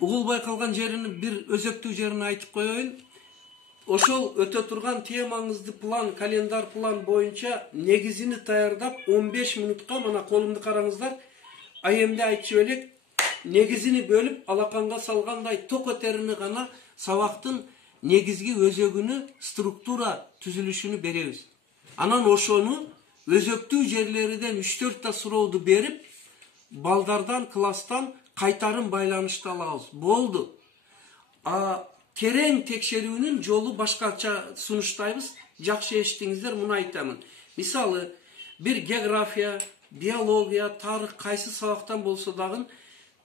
угулбай калган жерини бир өзөктүү жерин айтып коеюн. Ошол өтө турган темаңызды план, календар план боюнча негизини даярдап 15 минутка, мына колумду караңыздар, айемде айтчу элек, негизини бөлүп алаканга салгандай ток өтерини гана сабактын негизги өзөгүнү, структура түзүлүшүнү беребиз. Анан ошону өзөктүү жерлерден 3-4 сурооду берип, балдардан, класстан кайтарым байланышты алабыз. Болду. Терең текшерүүнүн жолу башкача сунуштайбыз. Жакшы эшиттиңиздер, муну айтамын. Мисалы, бир география, биология, тарых кайсы сабактан болсо дагы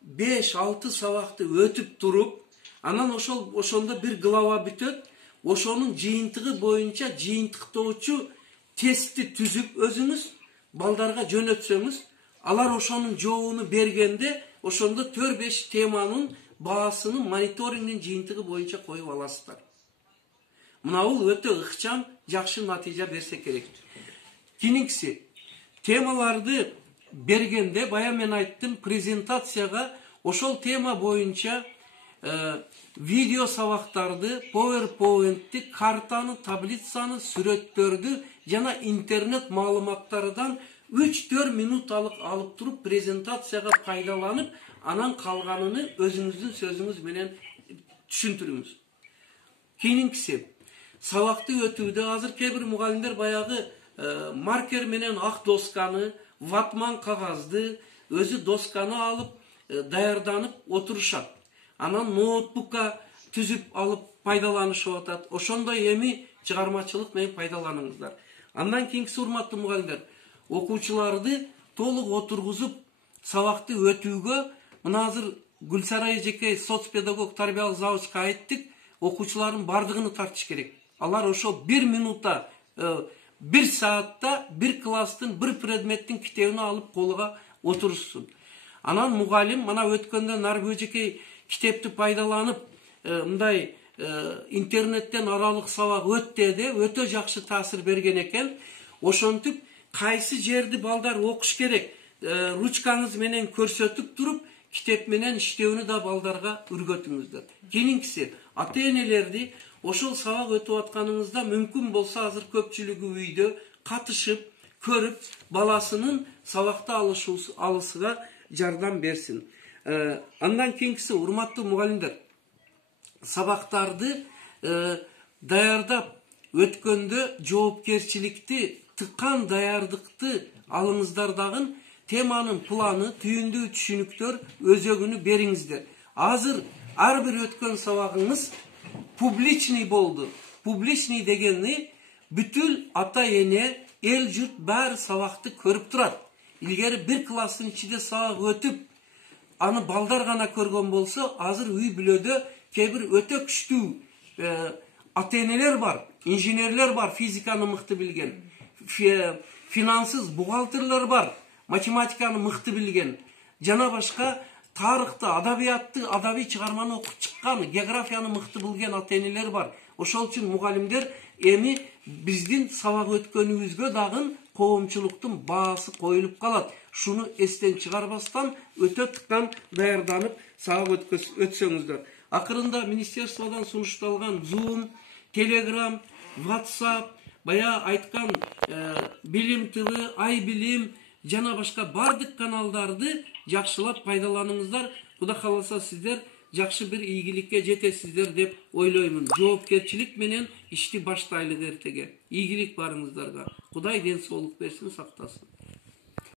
5-6 сабакты өтүп туруп, анан ошондо бир глава бүтөт. Ошонун жыйынтыгы боюнча жыйынтыктоочу тестти түзүп өзүңүз балдарга жөнөтсөңүз, алар ошонун жообун бергенде, ошондо 4-5 теманын баасынын мониторингдин жыйынтыгы боюнча коюп аласыздар. Мына бул өтө ыкчам, жакшы натыйжа берсе керек. Кийинкиси, темаларды бергенде, бая мен айттым, презентацияга ошол тема боюнча видео сабактарды, PowerPoint'ти, картаны, таблицаны, сүрөттөрдү жана интернет маалыматтардан 3-4 минут алып туруп презентацияга пайдаланып, анан калганын өзүңүздүн сөзүңүз менен түшүндүрүңүз. Кийинкиси, сабакты өтүүдө азыр кээ бир мугалимдер баягы маркер менен ак досканы, ватман кагазды, өзү досканы алып даярданып отурушат. Анан ноутбукка түзүп алып пайдаланышып атат. Ошондой эми чыгармачылык менен пайдаланыңыздар. Андан кийинкиси, урматтуу мугалимдер, окуучуларды толук отургузуп сабакты өтүүгө, мына азыр Гүлсара эжекей соцпедагог тарбиялык завучка айттык, окуучулардын бардыгын тартыш керек. Алар ошол 1 минутта, 1 саатта бир класстын, бир предметтин китебин алып колуга отурушсун. Анан мугалим, мына өткөндө Нарбү эжекей китепти пайдаланып, мындай интернеттен аралык сабак өттү, өтө жакшы таасир берген экен. Ошентип, кайсы жерди балдар окуш керек, ручкаңыз менен көрсөтүп туруп, китеп менен иштөөнү да балдарга үргөтүңүздөр. Кийинкиси, ата-энелерди ошол сабак өтүп атканыңызда мүмкүн болсо азыр көпчүлүгү үйдө катышып, көрүп, баласынын сабакта алышыга жардам берсин. Андан кийинкиси, урматтуу мугалимдер, сабактарды даярдап өткөндө жоопкерчиликти, тыккан даярдыкты алыңыздар дагы, теманын планы, түйүндүү түшүнүктөр, өзөгүнү бериңиздер. Азыр ар бир өткөн сабагыңыз публичный болду. Публичный дегени бүтүл ата-эне, эл журт баары сабакты көрүп турат. Илгери бир класстын ичинде сабак өтүп, аны балдар гана көргөн болсо, азыр үй бүлөдө кээ бир өтө күчтүү ата-энелер бар, инженерлер бар, физиканы мыкты билген, финансист бухгалтерлер бар, математиканы мыкты билген, жана башка тарыхты, адабиятты, адабий чыгарманы окуп чыккан, географияны мыкты билген ата-энелер бар. Ошол үчүн мугалимдер эми биздин сабак өткөнүбүзгө дагы коомчулуктун баасы коюлуп калат. Шуну эстен чыгарбастан өтө тыккан даярданып сабак өтсөңүздөр. Акырында министерстводон сунушталган Zoom, Telegram, WhatsApp, бая айткан Билим ТВ, Ай Билим жана башка бардык каналдарды жакшылап пайдаланыңыздар. Кудай кааласа сиздер жакшы бир ийгиликке жетесиздер деп ойлоймун. Жоопкерчилик менен ишти баштайлы эртеге. Ийгилик барыңыздарга. Кудай ден соолук берсин, сактасын.